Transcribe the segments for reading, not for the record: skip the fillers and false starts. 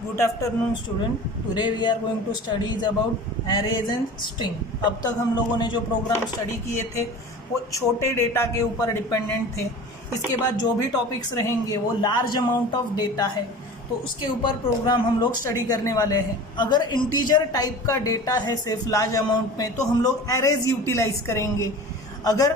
Good afternoon student. Today we are going to study about arrays and string. अब तक हम लोगों ने जो प्रोग्राम स्टडी किए थे वो छोटे डेटा के ऊपर डिपेंडेंट थे. इसके बाद जो भी टॉपिक्स रहेंगे वो लार्ज अमाउंट ऑफ डेटा है, तो उसके ऊपर प्रोग्राम हम लोग स्टडी करने वाले हैं. अगर इंटीजर टाइप का डेटा है सिर्फ लार्ज अमाउंट में तो हम लोग एरेज यूटिलाइज करेंगे. अगर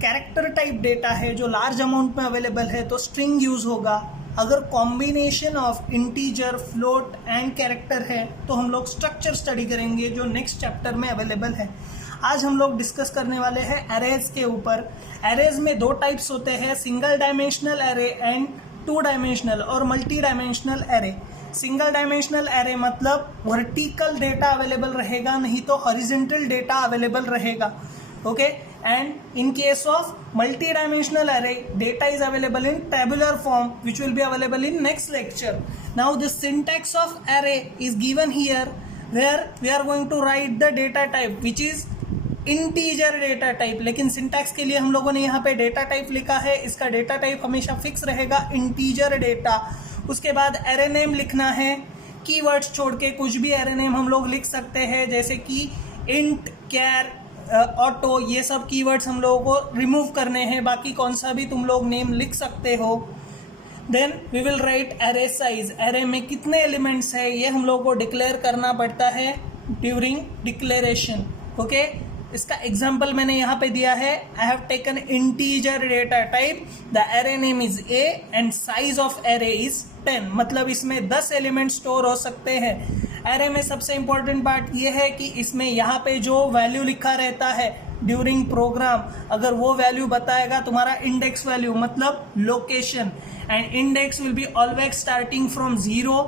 कैरेक्टर टाइप डेटा है जो लार्ज अमाउंट में अवेलेबल है तो स्ट्रिंग यूज़ होगा. अगर combination of integer, float and character है तो हम लोग स्ट्रक्चर स्टडी करेंगे जो नेक्स्ट चैप्टर में अवेलेबल है. आज हम लोग डिस्कस करने वाले हैं एरेज के ऊपर. एरेज में दो टाइप्स होते हैं, single dimensional array and two dimensional और multi dimensional array. Single dimensional array मतलब वर्टिकल डेटा अवेलेबल रहेगा, नहीं तो हॉरिजॉन्टल डेटा अवेलेबल रहेगा. Okay, and in case of multi-dimensional array, data is available in tabular form, which will be available in next lecture. Now the syntax of array is given here, where we are going to write the data type, which is integer data type. लेकिन syntax के लिए हम लोगों ने यहाँ पे data type लिखा है. इसका data type हमेशा फिक्स रहेगा, integer data. उसके बाद array name लिखना है. कीवर्ड्स छोड़ के कुछ भी array name हम लोग लिख सकते हैं, जैसे कि int, char, ऑटो, ये सब कीवर्ड्स हम लोगों को रिमूव करने हैं. बाकी कौन सा भी तुम लोग नेम लिख सकते हो. Then we will write array size. Array में कितने एलिमेंट्स है ये हम लोगों को डिक्लेयर करना पड़ता है ड्यूरिंग डिक्लेरेशन. ओके, इसका एग्जाम्पल मैंने यहाँ पे दिया है. I have taken integer data type, the array name is A and size of array is 10. मतलब इसमें 10 एलिमेंट स्टोर हो सकते हैं. एरे में सबसे इंपॉर्टेंट पार्ट ये है कि इसमें यहाँ पे जो वैल्यू लिखा रहता है ड्यूरिंग प्रोग्राम, अगर वो वैल्यू बताएगा तुम्हारा इंडेक्स वैल्यू मतलब location, and index will be always starting from 0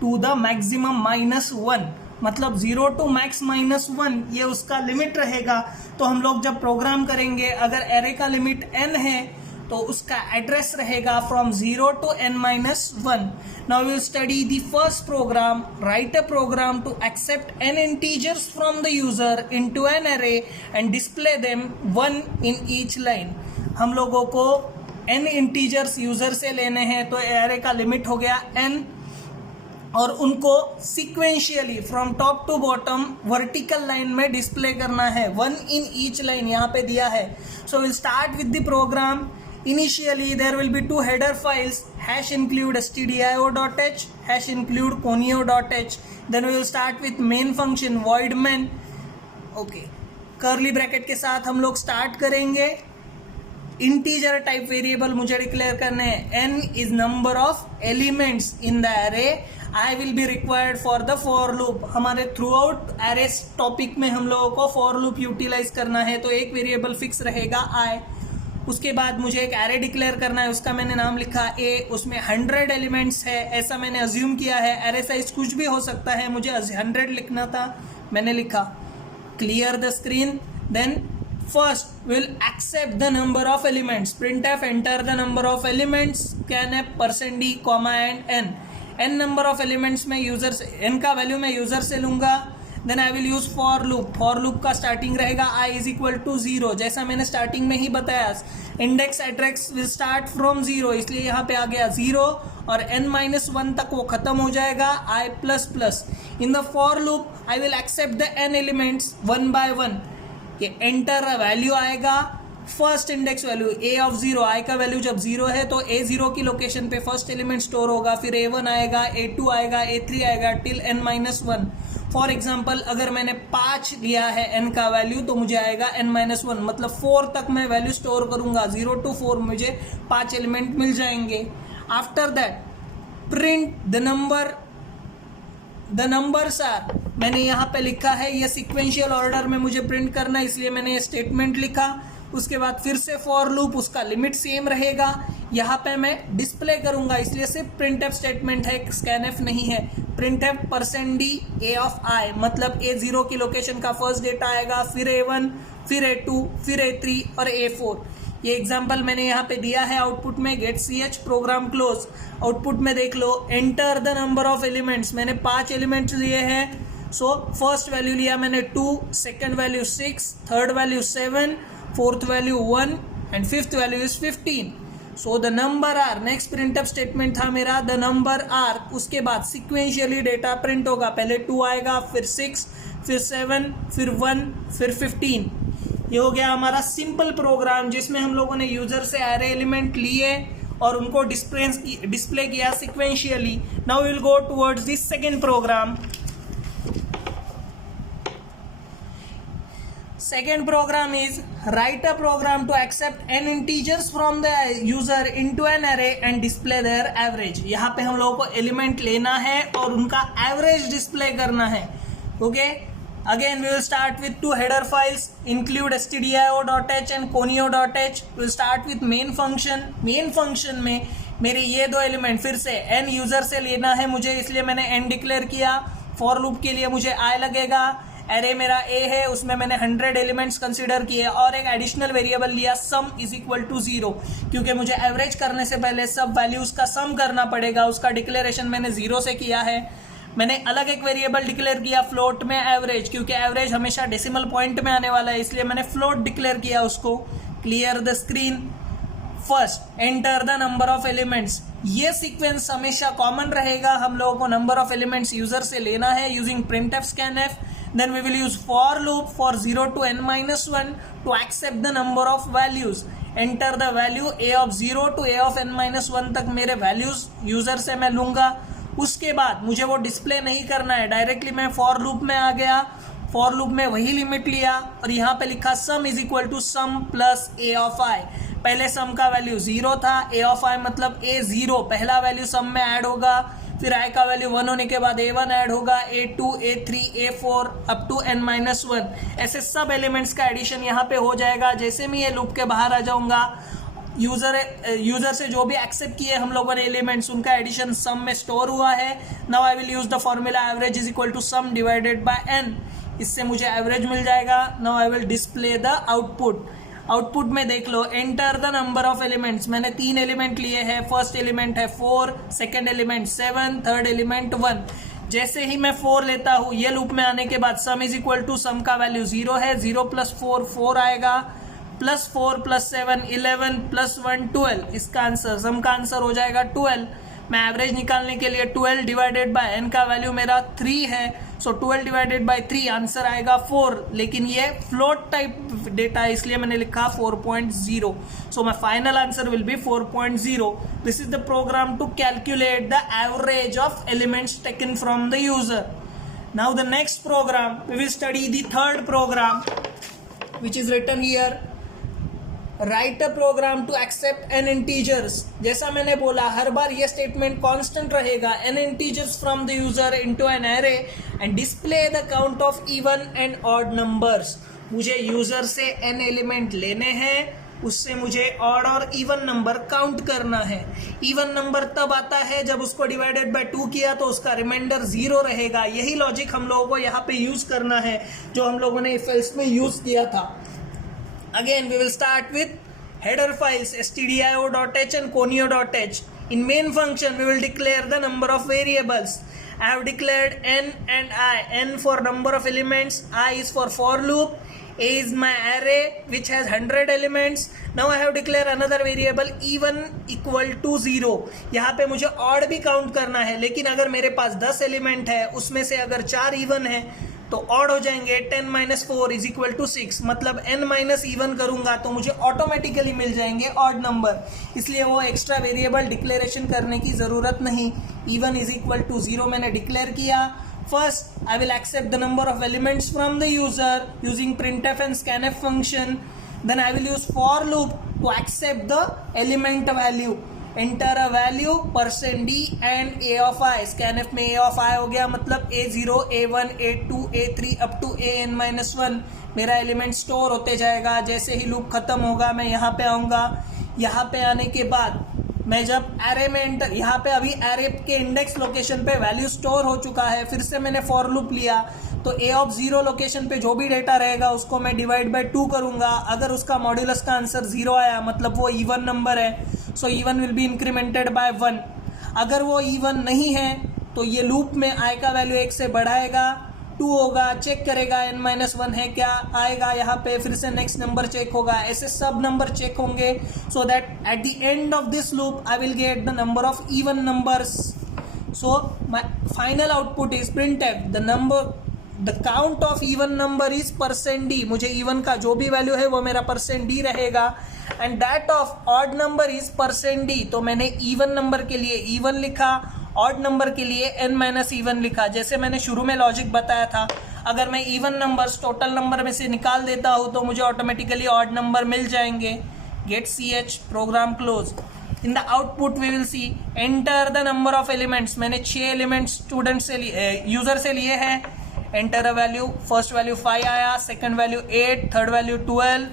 to the maximum -1. मतलब 0 टू मैक्स -1 ये उसका लिमिट रहेगा. तो हम लोग जब प्रोग्राम करेंगे, अगर एरे का लिमिट n है तो उसका एड्रेस रहेगा from 0 to n-1. Now we will study the first program. Write a program to accept n integers from the user into an array and display them 1 in each line. हम लोगों को n integers user से लेने हैं, तो array का limit हो गया n, और उनको sequentially from top to bottom vertical line में डिस्प्ले करना है. 1 इन ईच लाइन यहाँ पे दिया है. So will start with the program. Initially there will be two header files, #include stdio.h, #include conio.h. Then we will start with main function void main. Okay, curly bracket के साथ हम लोग start करेंगे. Integer type variable मुझे declare करने हैं. n is number of elements in the array. I will be required for the for loop. हमारे through out arrays topic में हम लोगों को for loop यूटिलाइज करना है, तो एक वेरिएबल फिक्स रहेगा i. उसके बाद मुझे एक एरे डिक्लेयर करना है, उसका मैंने नाम लिखा a. उसमें 100 एलिमेंट्स है ऐसा मैंने अज्यूम किया है. एरे साइज कुछ भी हो सकता है, मुझे 100 लिखना था, मैंने लिखा. Clear the screen. Then first will accept the number of elements. printf enter the number of elements, scanf %d, and n number of elements में यूजर से, n का वैल्यू मैं यूजर से लूंगा. Then I will use for loop. For loop का starting रहेगा i is equal to 0, जैसा मैंने स्टार्टिंग में ही बताया. Index address will start from 0, इसलिए यहाँ पे आ गया 0, और n-1 तक वो खत्म हो जाएगा i++. In the for loop I will accept the n elements 1 by 1. ये एंटर वैल्यू आएगा, first index value a of 0. i का वैल्यू जब 0 है तो a0 की लोकेशन पे फर्स्ट एलिमेंट स्टोर होगा, फिर a1 आएगा, a2 आएगा, a3 आएगा, टिल n-1. फॉर एग्जाम्पल अगर मैंने 5 लिया है n का वैल्यू तो मुझे आएगा n-1, मतलब 4 तक मैं वैल्यू स्टोर करूंगा. 0 to 4 मुझे 5 एलिमेंट मिल जाएंगे. After that print the numbers are, मैंने यहाँ पे लिखा है ये सिक्वेंशियल ऑर्डर में मुझे प्रिंट करना है, इसलिए मैंने ये स्टेटमेंट लिखा. उसके बाद फिर से फॉर लूप, उसका लिमिट सेम रहेगा. यहाँ पे मैं डिस्प्ले करूंगा, इसलिए सिर्फ printf स्टेटमेंट है, scanf नहीं है. printf %d a of i, मतलब a0 की लोकेशन का फर्स्ट डेटा आएगा, फिर a1, फिर a2, फिर a3 और a4. ये एग्जांपल मैंने यहाँ पे दिया है आउटपुट में. Get ch program close. Output में देख लो, enter the number of elements. मैंने 5 एलिमेंट्स लिए हैं. सो फर्स्ट वैल्यू लिया मैंने 2, second value 6, third value 7, fourth value 1 and fifth value is 15. So the number are, next printf statement था मेरा द नंबर आर, उसके बाद सिक्वेंशियली डेटा प्रिंट होगा, पहले 2 आएगा, फिर 6, फिर 7, फिर 1, फिर 15। ये हो गया हमारा सिंपल प्रोग्राम जिसमें हम लोगों ने यूजर से एरे एलिमेंट लिए और उनको डिस्प्ले किया sequentially. Now we will go towards the second program. Second program is write a program to accept n integers from the user into an array and display their average। यहाँ पे हम लोगों को element लेना है और उनका एवरेज डिस्प्ले करना है। Okay, again we will start with 2 header files, include stdio.h and conio.h। Will start with main function. Main function में मेरे ये 2 एलिमेंट फिर से n यूजर से लेना है मुझे, इसलिए मैंने n डिक्लेयर किया। फॉर लूप के लिए मुझे i लगेगा। एरे मेरा ए है, उसमें मैंने 100 एलिमेंट्स कंसीडर किए और एक एडिशनल वेरिएबल लिया सम इज इक्वल टू 0, क्योंकि मुझे एवरेज करने से पहले सब वैल्यूज का सम करना पड़ेगा। उसका डिक्लेरेशन मैंने 0 से किया है। मैंने अलग एक वेरिएबल डिक्लेयर किया फ्लोट में एवरेज, क्योंकि एवरेज हमेशा डेसिमल पॉइंट में आने वाला है, इसलिए मैंने फ्लोट डिक्लेयर किया उसको। Clear the screen. First enter the number of elements. ये सीक्वेंस हमेशा कॉमन रहेगा, हम लोगों को नंबर ऑफ एलिमेंट्स यूजर से लेना है using printf scanf। Then we will use for loop for 0 to n-1 to accept the number of values। Enter the value a of 0 to a of n-1 तक मेरे values user से मैं लूंगा। उसके बाद मुझे वो डिस्प्ले नहीं करना है, डायरेक्टली मैं for loop में आ गया। for loop में वही लिमिट लिया और यहाँ पे लिखा sum is equal to sum plus a of i। पहले sum का वैल्यू 0 था, a of i मतलब a0 पहला वैल्यू sum में ऐड होगा, फिर i का वैल्यू 1 होने के बाद a1 ऐड होगा, a2, a3, a4 up to n-1। ऐसे सब एलिमेंट्स का एडिशन यहाँ पे हो जाएगा। जैसे मैं ये लूप के बाहर आ जाऊंगा, यूजर से जो भी एक्सेप्ट किए हम लोगों ने एलिमेंट्स, उनका एडिशन सम में स्टोर हुआ है। Now I will use the formula average is equal to sum divided by n। इससे मुझे एवरेज मिल जाएगा। Now I will display the output. Output में देख लो, enter the number of elements. मैंने 3 एलिमेंट लिए हैं। फर्स्ट एलिमेंट है 4, सेकंड एलिमेंट 7, थर्ड एलिमेंट 1। जैसे ही मैं 4 लेता हूँ, ये लूप में आने के बाद सम इज इक्वल टू सम का वैल्यू 0 है, 0 प्लस 4 4 आएगा, प्लस 4 प्लस 7 11 प्लस 1 12। इसका आंसर, सम का आंसर हो जाएगा 12। मैं एवरेज निकालने के लिए 12 डिवाइडेड बाय n का वैल्यू मेरा 3 है, सो 12 डिवाइडेड बाय 3 आंसर आएगा 4। लेकिन ये फ्लोट टाइप डेटा है, इसलिए मैंने लिखा 4.0। So my final answer will be 4.0। This is the program to calculate the average of elements taken from the user. Now the next program we will study the third program which is written here. Write a program to accept n integers. जैसा मैंने बोला, हर बार ये statement constant रहेगा, n integers from the user into an array and display the count of even and odd numbers. मुझे user से n element लेने हैं, उससे मुझे ऑड और इवन नंबर काउंट करना है। इवन नंबर तब आता है जब उसको डिवाइडेड बाय 2 किया तो उसका रिमाइंडर 0 रहेगा। यही लॉजिक हम लोगों को यहाँ पे यूज करना है, जो हम लोगों ने इफ एल्स में यूज किया था। Again, we will start with header files stdio.h and conio.h. In main function, we will declare the number of variables. I have declared n and I. N for number of elements, I is for loop, A is my array which has 100 elements. Now I have declared another variable even equal to 0. यहाँ पे मुझे odd भी count करना है, लेकिन अगर मेरे पास 10 element है, उसमें से अगर 4 इवन है तो ऑड हो जाएंगे। 10 - 4 इज इक्वल टू 6, मतलब n माइनस इवन करूंगा तो मुझे ऑटोमेटिकली मिल जाएंगे ऑड नंबर, इसलिए वो एक्स्ट्रा वेरिएबल डिक्लेरेशन करने की ज़रूरत नहीं। इवन इज इक्वल टू 0 मैंने डिक्लेयर किया। First I will accept the number of elements from the user using printf and scanf function. Then I will use for loop to accept the element value. Enter a value %d and a of i। scanf में a of i हो गया, मतलब a0 a1 a2 a3 up to an-1। मेरा element store होते जाएगा। जैसे ही loop खत्म होगा मैं यहाँ पे आऊँगा। यहाँ पे आने के बाद मैं जब एरे में एंटर, यहाँ पे अभी एरे के इंडेक्स लोकेशन पे वैल्यू स्टोर हो चुका है, फिर से मैंने फॉर लूप लिया तो a of 0 लोकेशन पे जो भी डेटा रहेगा उसको मैं डिवाइड बाय 2 करूँगा। अगर उसका मॉड्यूलस का आंसर 0 आया, मतलब वो इवन नंबर है, so even will be incremented by 1। अगर वो इवन नहीं है तो ये लूप में i का वैल्यू 1 से बढ़ाएगा 2 होगा, चेक करेगा n-1 है क्या, आएगा यहाँ पे, फिर से नेक्स्ट नंबर चेक होगा, ऐसे सब नंबर चेक होंगे, so that at the end of this loop I will get the number of even numbers. So my final output is printf the count of even number is %d. मुझे even का जो भी value है वो मेरा %d रहेगा, and that of odd number is %d. तो मैंने इवन नंबर के लिए इवन लिखा, ऑड नंबर के लिए n-1 लिखा. जैसे मैंने शुरू में लॉजिक बताया था, अगर मैं इवन नंबर्स टोटल नंबर में से निकाल देता हूँ तो मुझे ऑटोमेटिकली ऑड नंबर मिल जाएंगे. Get ch program close. In the output we will see enter the number of elements. मैंने 6 एलिमेंट्स स्टूडेंट से यूजर से लिए हैं. Enter a value, first value 5 आया, second value 8, third value 12,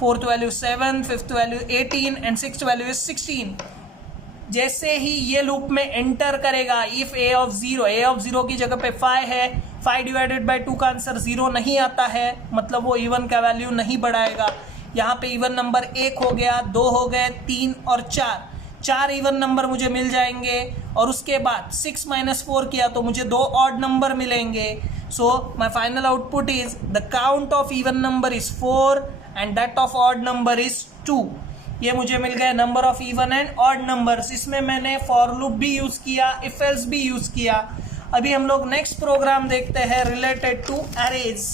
fourth value 7, fifth value 18 and sixth value is 16. जैसे ही ये loop में enter करेगा, इफ a ऑफ 0 की जगह पे 5 है, 5 डिवाइडेड बाई 2 का आंसर 0 नहीं आता है, मतलब वो इवन का वैल्यू नहीं बढ़ाएगा. यहाँ पे इवन नंबर 1 हो गया, 2 हो गए, 3 और 4 इवन नंबर मुझे मिल जाएंगे. और उसके बाद 6 - 4 किया तो मुझे 2 ऑड नंबर मिलेंगे. So my final output is the count of even number is 4 and that of odd number is 2. ये मुझे मिल गया number of even and odd numbers. इसमें मैंने फॉर लूप भी यूज किया, इफ एल्स भी यूज किया. अभी हम लोग नेक्स्ट प्रोग्राम देखते हैं related to arrays.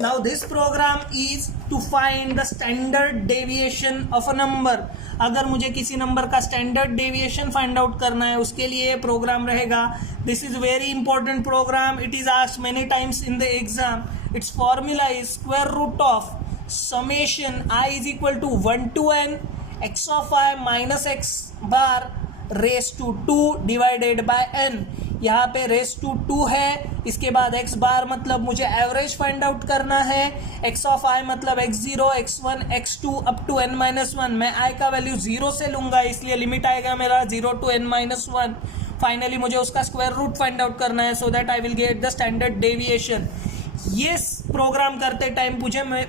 Now this program is to find the standard deviation of a number. अगर मुझे किसी नंबर का स्टैंडर्ड डेविएशन फाइंड आउट करना है, उसके लिए प्रोग्राम रहेगा. This is very important program. It is asked many times in the exam. It's formula is square root of summation I is equal to 1 to n x of I minus x bar raised to 2 divided by n. यहाँ पे raised to 2 है, इसके बाद x बार मतलब मुझे average find out करना है, x of I मतलब x0, x1, x2 up to n-1. मैं I का वैल्यू 0 से लूँगा, इसलिए लिमिट आएगा मेरा 0 to n-1. फाइनली मुझे उसका स्क्वायर रूट फाइंड आउट करना है, so that I will get the standard deviation. ये प्रोग्राम करते टाइम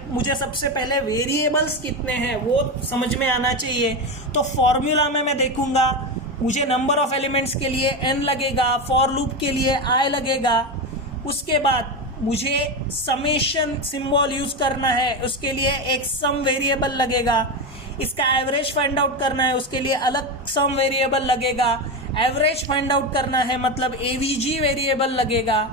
मुझे सबसे पहले वेरिएबल्स कितने हैं वो समझ में आना चाहिए. तो फॉर्मूला में मैं देखूंगा, मुझे नंबर ऑफ एलिमेंट्स के लिए n लगेगा, फॉर लूप के लिए i लगेगा. उसके बाद मुझे समेशन सिंबल यूज करना है, उसके लिए एक सम वेरिएबल लगेगा. इसका एवरेज फाइंड आउट करना है, उसके लिए अलग सम वेरिएबल लगेगा. एवरेज फाइंड आउट करना है मतलब avg वेरिएबल लगेगा.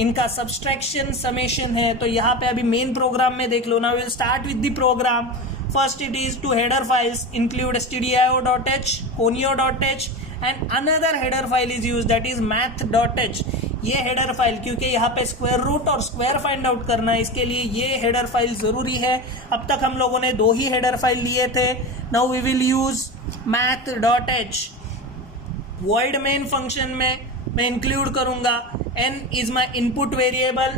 इनका सब्सट्रैक्शन समेशन है. तो यहाँ पे अभी मेन प्रोग्राम में देख लो. Now will start with the program. First it is two header files include stdio.h, conio.h and another header file is use that is math.h. ये हेडर फाइल, क्योंकि यहाँ पे स्क्वायर रूट और स्क्वायर फाइंड आउट करना है, इसके लिए ये हेडर फाइल जरूरी है. अब तक हम लोगों ने 2 ही हेडर फाइल लिए थे. Now we will use math.h. void main function में मैं इंक्लूड करूंगा n is my input variable.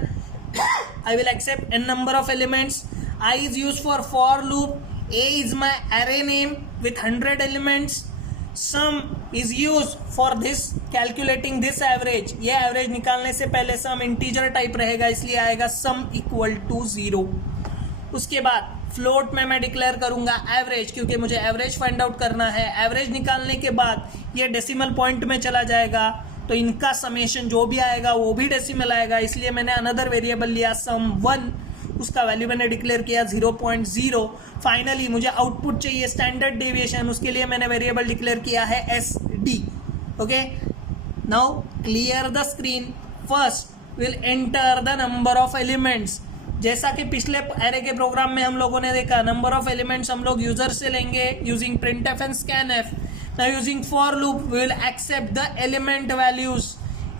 I will accept n number of elements. I is used for loop. A is my array name with 100 elements. Sum is used for this calculating this average. ये average निकालने से पहले sum integer type रहेगा, इसलिए आएगा sum equal to 0. उसके बाद float में मैं डिक्लेयर करूंगा एवरेज, क्योंकि मुझे एवरेज फाइंड आउट करना है. एवरेज निकालने के बाद ये डेसिमल पॉइंट में चला जाएगा, तो इनका समेशन जो भी आएगा वो भी डेसिमल आएगा, इसलिए मैंने अनदर वेरिएबल लिया sum1. उसका वैल्यू मैंने डिक्लेयर किया 0.0. फाइनली मुझे आउटपुट चाहिए स्टैंडर्ड डेविएशन, उसके लिए मैंने वेरिएबल डिक्लेयर किया है sd. Okay, now clear the screen. First will enter the number of elements. जैसा कि पिछले एरे के प्रोग्राम में हम लोगों ने देखा, नंबर ऑफ एलिमेंट्स हम लोग यूजर से लेंगे using printf and scanf. Now using for loop we will accept the element values.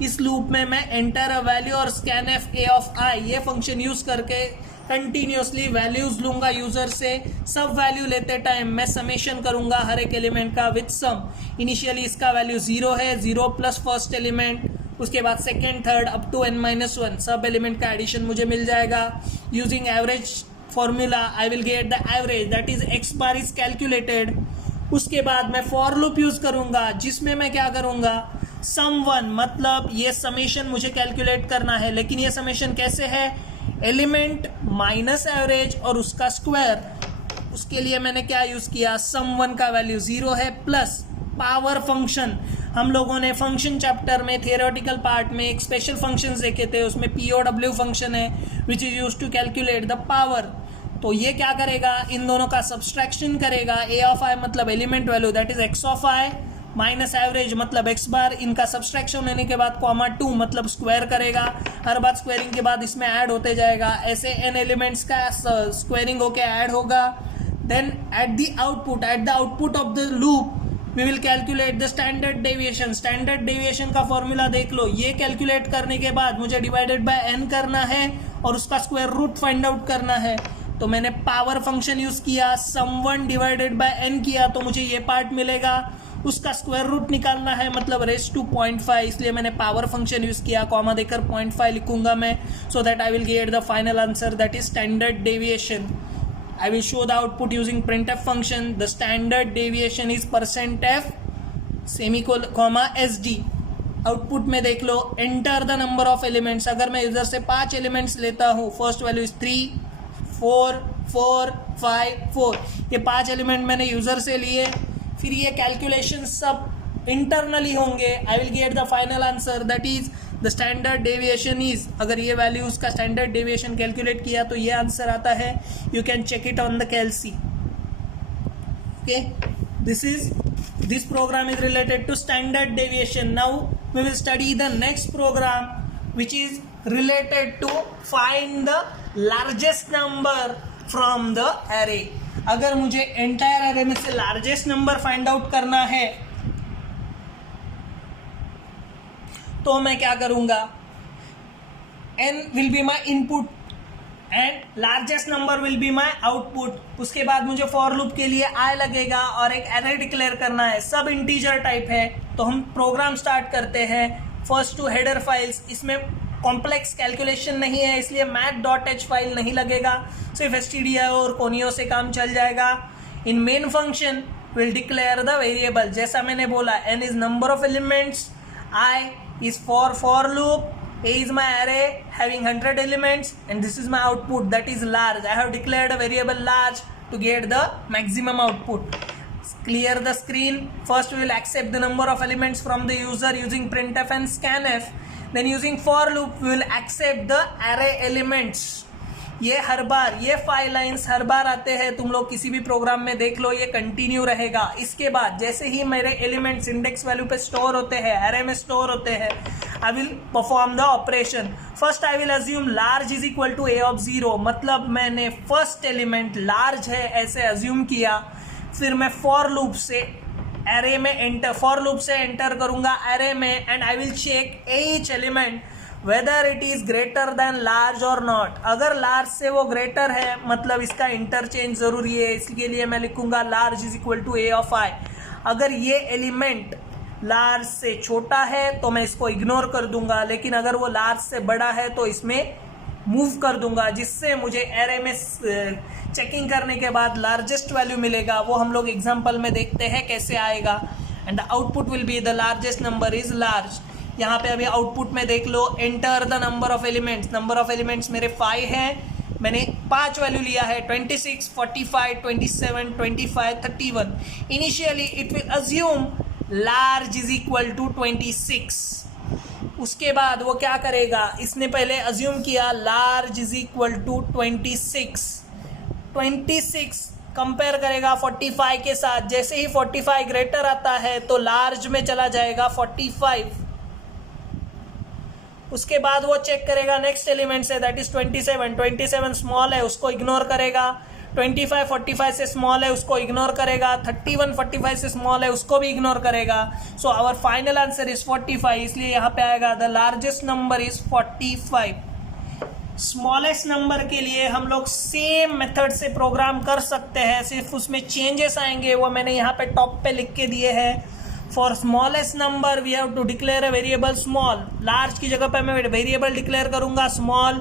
इस लूप में मैं enter a value और scanf a of I ये फंक्शन यूज करके कंटिन्यूसली वैल्यूज लूंगा यूजर से. सब वैल्यू लेते टाइम मैं समेशन करूंगा हर एक एलिमेंट का विथ सम. इनिशियली इसका वैल्यू 0 है, 0 प्लस फर्स्ट एलिमेंट, उसके बाद second, third up to n-1 सब एलिमेंट का एडिशन मुझे मिल जाएगा. Using average formula I will get the average that is x bar is calculated. उसके बाद मैं फॉर लूप यूज करूंगा, जिसमें मैं क्या करूंगा, sum1 मतलब ये समेशन मुझे कैलकुलेट करना है. लेकिन ये समेशन कैसे है, एलिमेंट माइनस एवरेज और उसका स्क्वायर. उसके लिए मैंने क्या यूज किया, sum1 का वैल्यू 0 है प्लस पावर फंक्शन. हम लोगों ने फंक्शन चैप्टर में थियोरेटिकल पार्ट में एक स्पेशल फंक्शंस देखे थे, उसमें POW फंक्शन है which is used to calculate the power. तो ये क्या करेगा, इन दोनों का सब्सट्रैक्शन करेगा। a ऑफ i मतलब element value that is x of i minus average मतलब x बार, इनका सब्सट्रैक्शन होने के बाद (2) मतलब स्क्वायर करेगा। हर बार स्क्वायरिंग के बाद इसमें ऐड होते जाएगा, ऐसे n एलिमेंट्स का स्क्वायरिंग होके ऐड होगा। Then at the output of the loop we will calculate the standard deviation. Standard deviation का फॉर्मूला देख लो, ये कैलकुलेट करने के बाद मुझे डिवाइडेड बाय n करना है और उसका स्क्वायर रूट फाइंड आउट करना है। तो मैंने पावर फंक्शन यूज किया, सम1 डिवाइडेड बाय n किया तो मुझे ये पार्ट मिलेगा। उसका स्क्वायर रूट निकालना है मतलब रेस टू 0.5, इसलिए मैंने पावर फंक्शन यूज किया, कॉमा देकर 0.5 लिखूंगा मैं, so that I will get the final answer that is standard deviation. I will show the output using printf function. The standard deviation is %f semicolon sd। Output में देख लो, enter the number of elements. अगर मैं user से 5 elements लेता हूँ, first value is 3 4 4 5 4, ये 5 element मैंने यूजर से लिए, फिर ये कैलकुलेशन सब इंटरनली होंगे। I will get the final answer that is the standard deviation is, अगर ये वैल्यू उसका स्टैंडर्ड डेविएशन कैलकुलेट किया तो ये आंसर आता है। You can check it on the calci. Okay, this program is related to standard deviation. Now we will study the next program which is related to find the largest number from the array. अगर मुझे entire array में से largest number find out करना है तो मैं क्या करूंगा, n will be my input and largest number will be my output. उसके बाद मुझे फॉर लूप के लिए i लगेगा और एक एरे डिक्लेयर करना है, सब इंटीजर टाइप है। तो हम प्रोग्राम स्टार्ट करते हैं। फर्स्ट टू हेडर फाइल्स, इसमें कॉम्प्लेक्स कैलकुलेशन नहीं है इसलिए math.h फाइल नहीं लगेगा, सिर्फ stdio और conio से काम चल जाएगा। In main function will declare the variable, जैसा मैंने बोला n इज number of elements, i is for loop, a is my array having 100 elements and this is my output that is large. I have declared a variable large to get the maximum output. Clear the screen. First we will accept the number of elements from the user using printf and scanf. Then using for loop we will accept the array elements. ये हर बार, ये 5 lines हर बार आते हैं, तुम लोग किसी भी programme में देख लो, ये कंटिन्यू रहेगा। इसके बाद जैसे ही मेरे एलिमेंट्स इंडेक्स वैल्यू पे स्टोर होते हैं, एरे में स्टोर होते हैं, I will perform the operation. First I will assume large is equal to a of 0, मतलब मैंने फर्स्ट एलिमेंट लार्ज है ऐसे अज्यूम किया। फिर मैं फॉर लूप से एरे में एंटर करूंगा एरे में and I will check each element whether it is greater than large और नॉट। अगर लार्ज से वो ग्रेटर है मतलब इसका इंटरचेंज जरूरी है, इसके लिए मैं लिखूंगा large is equal to a of i। अगर ये एलिमेंट लार्ज से छोटा है तो मैं इसको इग्नोर कर दूंगा, लेकिन अगर वो लार्ज से बड़ा है तो इसमें मूव कर दूंगा, जिससे मुझे एरे में चेकिंग करने के बाद लार्जेस्ट वैल्यू मिलेगा। वो हम लोग एग्जाम्पल में देखते हैं कैसे आएगा। And the output will be the largest number is large. यहाँ पे अभी आउटपुट में देख लो, enter the number of elements. Number of elements मेरे 5 हैं, मैंने 5 वैल्यू लिया है, 26 45 27 25 31। Initially it will assume large is equal to 26। उसके बाद वो क्या करेगा, इसने पहले अज्यूम किया large is equal to 26 compare करेगा 45 के साथ। जैसे ही 45 ग्रेटर आता है तो लार्ज में चला जाएगा 45। उसके बाद वो चेक करेगा नेक्स्ट एलिमेंट से, दैट इज 27 स्मॉल है उसको इग्नोर करेगा, 25 45 से स्मॉल है उसको इग्नोर करेगा, 31 45 से स्मॉल है उसको भी इग्नोर करेगा। So our final answer is 45, इसलिए यहाँ पे आएगा the largest number is 45। Smallest number के लिए हम लोग सेम मेथड से प्रोग्राम कर सकते हैं, सिर्फ उसमें चेंजेस आएंगे, वो मैंने यहाँ पे टॉप पे लिख के दिए हैं। For smallest number we have to declare a variable small, large की जगह पे मैं वेरिएबल डिक्लेयर करूंगा स्मॉल।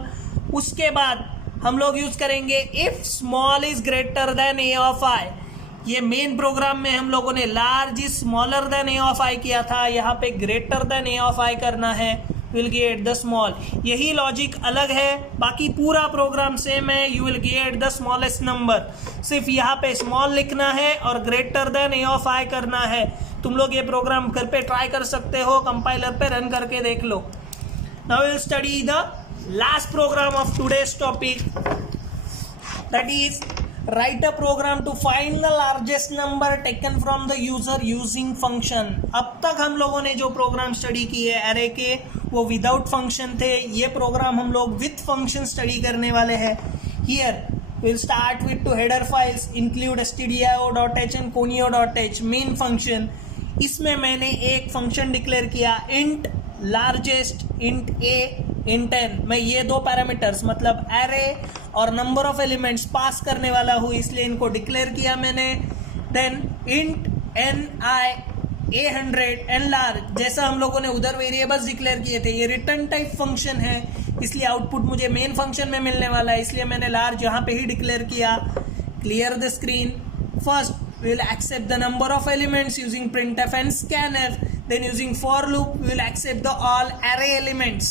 उसके बाद हम लोग यूज करेंगे if small is greater then a of i। ये मेन प्रोग्राम में हम लोगों ने large is smaller then a of i किया था, यहाँ पे greater than a of i करना है, विल गेट द स्मॉल। यही लॉजिक अलग है, बाकी पूरा प्रोग्राम सेम है, you will get the smallest number. सिर्फ यहाँ पे स्मॉल लिखना है और greater than a of i करना है। तुम लोग ये प्रोग्राम घर पे ट्राई कर सकते हो, कंपाइलर पे रन करके देख लो. Now we will study the last program of today's topic, that is write a program to find the largest number taken from the user using function. अब तक हम लोगों ने जो प्रोग्राम स्टडी किए एरे के वो विदाउट फंक्शन थे. ये प्रोग्राम हम लोग विथ फंक्शन स्टडी करने वाले हैं. Here we'll start with two header files, include stdio.h and conio.h main function. इसमें मैंने एक फंक्शन डिक्लेयर किया int largest, int a, int n. मैं ये दो पैरामीटर्स मतलब एरे और नंबर ऑफ एलिमेंट्स पास करने वाला हूँ, इसलिए इनको डिक्लेयर किया मैंने. Then int ni a100 n large, जैसा हम लोगों ने उधर वेरिएबल्स डिक्लेयर किए थे, ये रिटर्न टाइप फंक्शन है, इसलिए आउटपुट मुझे मेन फंक्शन में मिलने वाला है, इसलिए मैंने लार्ज यहाँ पे ही डिक्लेयर किया. Clear the screen. First we will accept the number of elements using printf and scanf. Then using for loop we will accept the all array elements.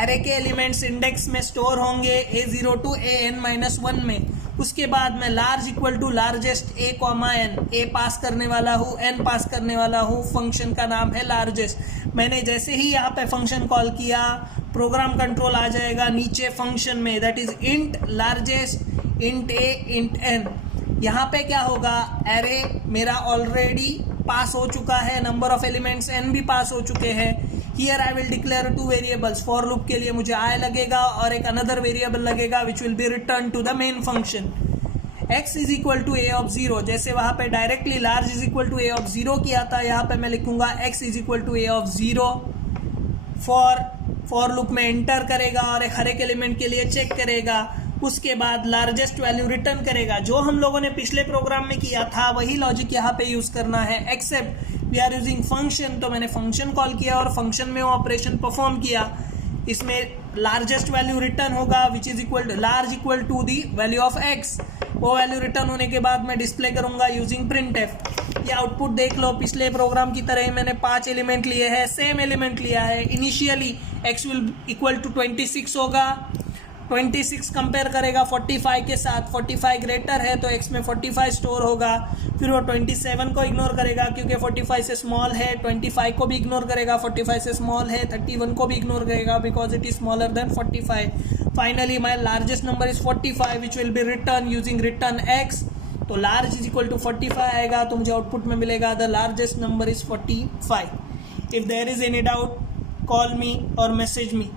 array के elements index में store होंगे a0 to an-1 में. उसके बाद मैं large equal to largest a, n. a पास करने वाला हूँ, n पास करने वाला हूँ. फंक्शन का नाम है largest. मैंने जैसे ही यहाँ पे फंक्शन कॉल किया प्रोग्राम कंट्रोल आ जाएगा नीचे फंक्शन में, that is int largest, int a, int n. यहाँ पे क्या होगा, एरे मेरा ऑलरेडी पास हो चुका है, नंबर ऑफ एलिमेंट्स n भी पास हो चुके हैं. Here I will declare two variables. For loop के लिए मुझे i लगेगा और एक अनदर वेरिएबल लगेगा which will be return to the main function. x is equal to a of 0, जैसे वहाँ पे directly large is equal to a of 0 किया था, यहाँ पे मैं लिखूंगा x is equal to a of 0. For loop में एंटर करेगा और एक हर एक एलिमेंट के लिए चेक करेगा. उसके बाद लार्जेस्ट वैल्यू रिटर्न करेगा. जो हम लोगों ने पिछले प्रोग्राम में किया था वही लॉजिक यहाँ पे यूज करना है, accept we are using function. तो मैंने फंक्शन कॉल किया और फंक्शन में वो ऑपरेशन परफॉर्म किया. इसमें लार्जेस्ट वैल्यू रिटर्न होगा which is equal to large equal to the value of x. वो वैल्यू रिटर्न होने के बाद मैं डिस्प्ले करूंगा यूजिंग printf. ये आउटपुट देख लो, पिछले प्रोग्राम की तरह ही मैंने 5 एलिमेंट लिए हैं, सेम एलिमेंट लिया है. Initially x will equal to 26 होगा, 26 कंपेयर करेगा 45 के साथ, 45 ग्रेटर है तो x में 45 स्टोर होगा. फिर वो 27 को इग्नोर करेगा क्योंकि 45 से स्मॉल है, 25 को भी इग्नोर करेगा 45 से स्मॉल है, 31 को भी इग्नोर करेगा because it is smaller than 45. Finally my largest number is 45 which will be return using return x. तो लार्ज इज इक्वल टू 45 आएगा तो मुझे आउटपुट में मिलेगा the largest number is 45. If there is any doubt call me or message me.